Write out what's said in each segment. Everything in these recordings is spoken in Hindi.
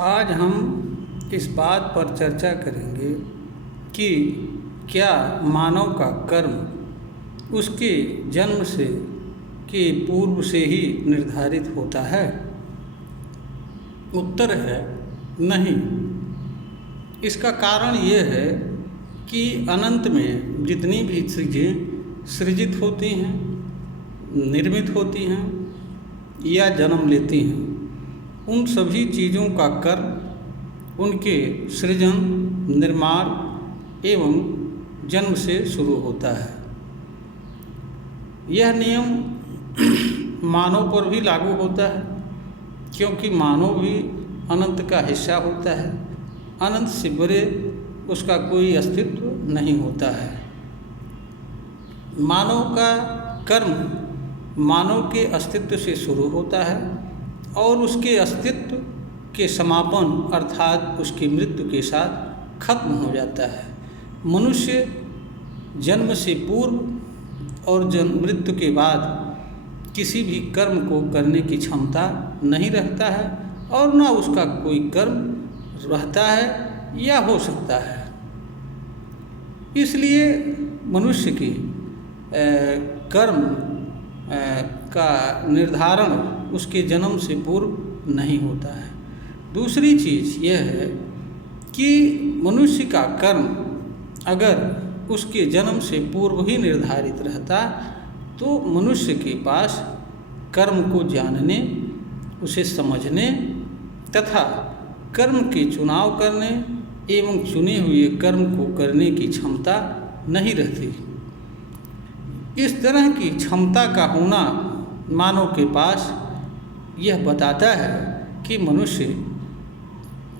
आज हम इस बात पर चर्चा करेंगे कि क्या मानव का कर्म उसके जन्म से के पूर्व से ही निर्धारित होता है। उत्तर है नहीं। इसका कारण यह है कि अनंत में जितनी भी चीज़ें सृजित होती हैं, निर्मित होती हैं या जन्म लेती हैं, उन सभी चीज़ों का कर्म उनके सृजन, निर्माण एवं जन्म से शुरू होता है। यह नियम मानव पर भी लागू होता है, क्योंकि मानव भी अनंत का हिस्सा होता है। अनंत से बड़े उसका कोई अस्तित्व नहीं होता है। मानव का कर्म मानव के अस्तित्व से शुरू होता है और उसके अस्तित्व के समापन अर्थात उसकी मृत्यु के साथ खत्म हो जाता है। मनुष्य जन्म से पूर्व और मृत्यु के बाद किसी भी कर्म को करने की क्षमता नहीं रखता है और न उसका कोई कर्म रहता है या हो सकता है। इसलिए मनुष्य की कर्म का निर्धारण उसके जन्म से पूर्व नहीं होता है। दूसरी चीज़ यह है कि मनुष्य का कर्म अगर उसके जन्म से पूर्व ही निर्धारित रहता तो मनुष्य के पास कर्म को जानने, उसे समझने तथा कर्म के चुनाव करने एवं चुने हुए कर्म को करने की क्षमता नहीं रहती। इस तरह की क्षमता का होना मानव के पास यह बताता है कि मनुष्य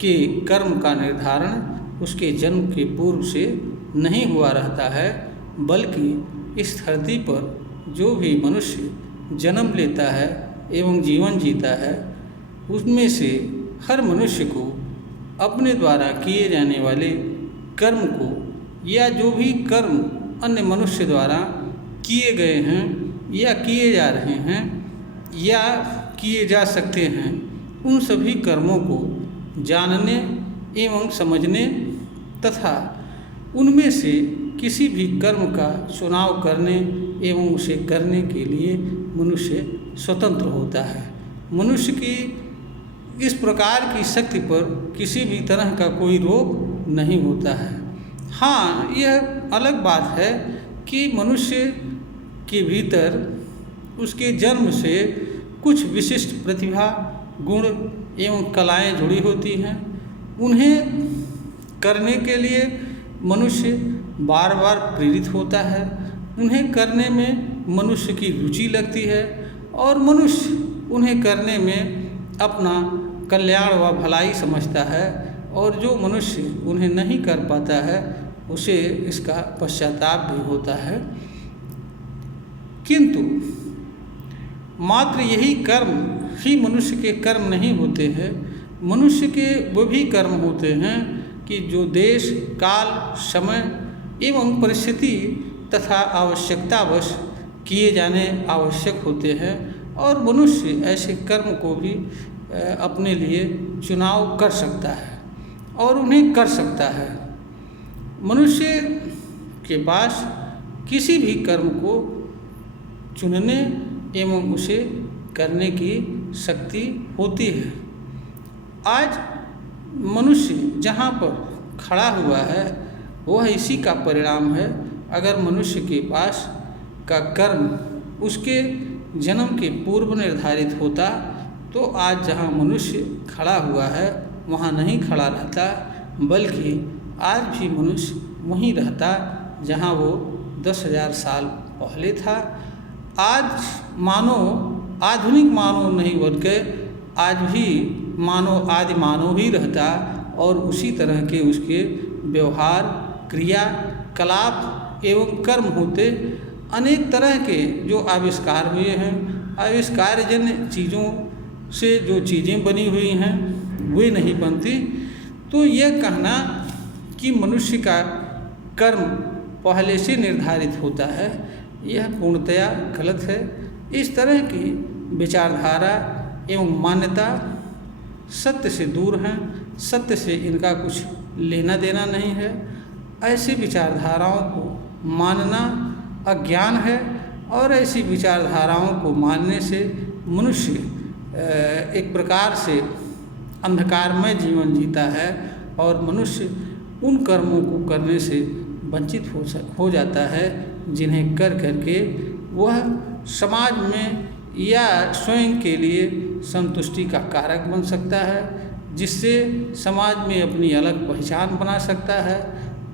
के कर्म का निर्धारण उसके जन्म के पूर्व से नहीं हुआ रहता है, बल्कि इस धरती पर जो भी मनुष्य जन्म लेता है एवं जीवन जीता है, उसमें से हर मनुष्य को अपने द्वारा किए जाने वाले कर्म को या जो भी कर्म अन्य मनुष्य द्वारा किए गए हैं या किए जा रहे हैं या किए जा सकते हैं, उन सभी कर्मों को जानने एवं समझने तथा उनमें से किसी भी कर्म का चुनाव करने एवं उसे करने के लिए मनुष्य स्वतंत्र होता है। मनुष्य की इस प्रकार की शक्ति पर किसी भी तरह का कोई रोक नहीं होता है। हाँ, यह अलग बात है कि मनुष्य के भीतर उसके जन्म से कुछ विशिष्ट प्रतिभा, गुण एवं कलाएं जुड़ी होती हैं। उन्हें करने के लिए मनुष्य बार बार प्रेरित होता है। उन्हें करने में मनुष्य की रुचि लगती है और मनुष्य उन्हें करने में अपना कल्याण व भलाई समझता है और जो मनुष्य उन्हें नहीं कर पाता है उसे इसका पश्चाताप भी होता है। किंतु मात्र यही कर्म ही मनुष्य के कर्म नहीं होते हैं। मनुष्य के वो भी कर्म होते हैं कि जो देश, काल, समय एवं परिस्थिति तथा आवश्यकतावश किए जाने आवश्यक होते हैं और मनुष्य ऐसे कर्म को भी अपने लिए चुनाव कर सकता है और उन्हें कर सकता है। मनुष्य के पास किसी भी कर्म को चुनने एवं उसे करने की शक्ति होती है। आज मनुष्य जहाँ पर खड़ा हुआ है वह इसी का परिणाम है। अगर मनुष्य के पास का कर्म उसके जन्म के पूर्व निर्धारित होता तो आज जहाँ मनुष्य खड़ा हुआ है वहाँ नहीं खड़ा रहता, बल्कि आज भी मनुष्य वहीं रहता जहाँ वो 10,000 साल पहले था। आज मानव आधुनिक मानव नहीं बल्कि आज भी मानव आदि मानव ही रहता और उसी तरह के उसके व्यवहार, क्रिया, कलाप एवं कर्म होते। अनेक तरह के जो आविष्कार हुए हैं, आविष्कारजन्य चीज़ों से जो चीज़ें बनी हुई हैं वे नहीं बनती। तो यह कहना कि मनुष्य का कर्म पहले से निर्धारित होता है, यह पूर्णतया गलत है। इस तरह की विचारधारा एवं मान्यता सत्य से दूर हैं, सत्य से इनका कुछ लेना देना नहीं है। ऐसी विचारधाराओं को मानना अज्ञान है और ऐसी विचारधाराओं को मानने से मनुष्य एक प्रकार से अंधकारमय जीवन जीता है और मनुष्य उन कर्मों को करने से वंचित हो जाता है जिन्हें कर करके वह समाज में या स्वयं के लिए संतुष्टि का कारक बन सकता है, जिससे समाज में अपनी अलग पहचान बना सकता है,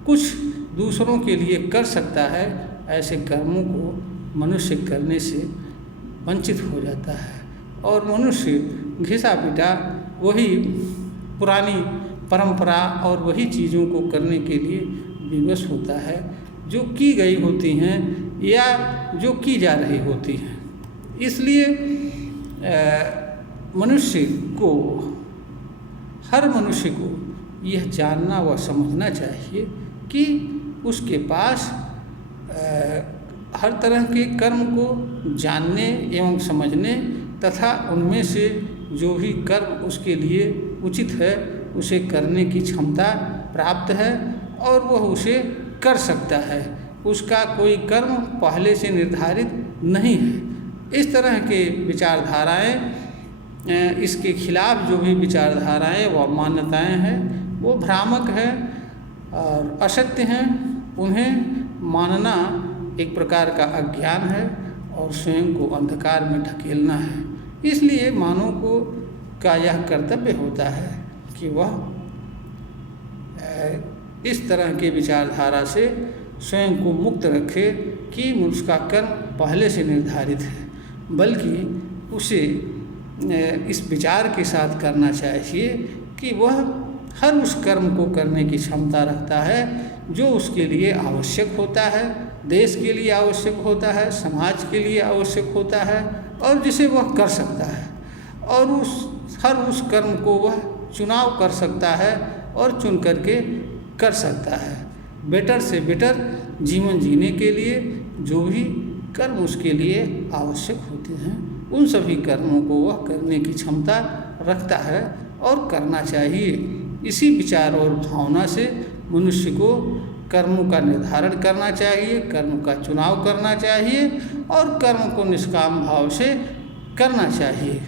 कुछ दूसरों के लिए कर सकता है। ऐसे कर्मों को मनुष्य करने से वंचित हो जाता है और मनुष्य घिसा पिटा वही पुरानी परंपरा और वही चीज़ों को करने के लिए विवश होता है जो की गई होती हैं या जो की जा रही होती हैं। इसलिए हर मनुष्य को यह जानना व समझना चाहिए कि उसके पास हर तरह के कर्म को जानने एवं समझने तथा उनमें से जो भी कर्म उसके लिए उचित है उसे करने की क्षमता प्राप्त है और वह उसे कर सकता है। उसका कोई कर्म पहले से निर्धारित नहीं है। इस तरह के विचारधाराएं, इसके खिलाफ जो भी विचारधाराएं व मान्यताएं हैं वो भ्रामक हैं और असत्य हैं। उन्हें मानना एक प्रकार का अज्ञान है और स्वयं को अंधकार में ढकेलना है। इसलिए मानव का यह कर्तव्य होता है कि वह इस तरह के विचारधारा से स्वयं को मुक्त रखे कि उसका कर्म पहले से निर्धारित है, बल्कि उसे इस विचार के साथ करना चाहिए कि वह हर उस कर्म को करने की क्षमता रखता है जो उसके लिए आवश्यक होता है, देश के लिए आवश्यक होता है, समाज के लिए आवश्यक होता है और जिसे वह कर सकता है और हर उस कर्म को वह चुनाव कर सकता है और चुन करके कर सकता है। बेटर से बेटर जीवन जीने के लिए जो भी कर्म उसके लिए आवश्यक होते हैं उन सभी कर्मों को वह करने की क्षमता रखता है और करना चाहिए। इसी विचार और भावना से मनुष्य को कर्मों का निर्धारण करना चाहिए, कर्म का चुनाव करना चाहिए और कर्म को निष्काम भाव से करना चाहिए।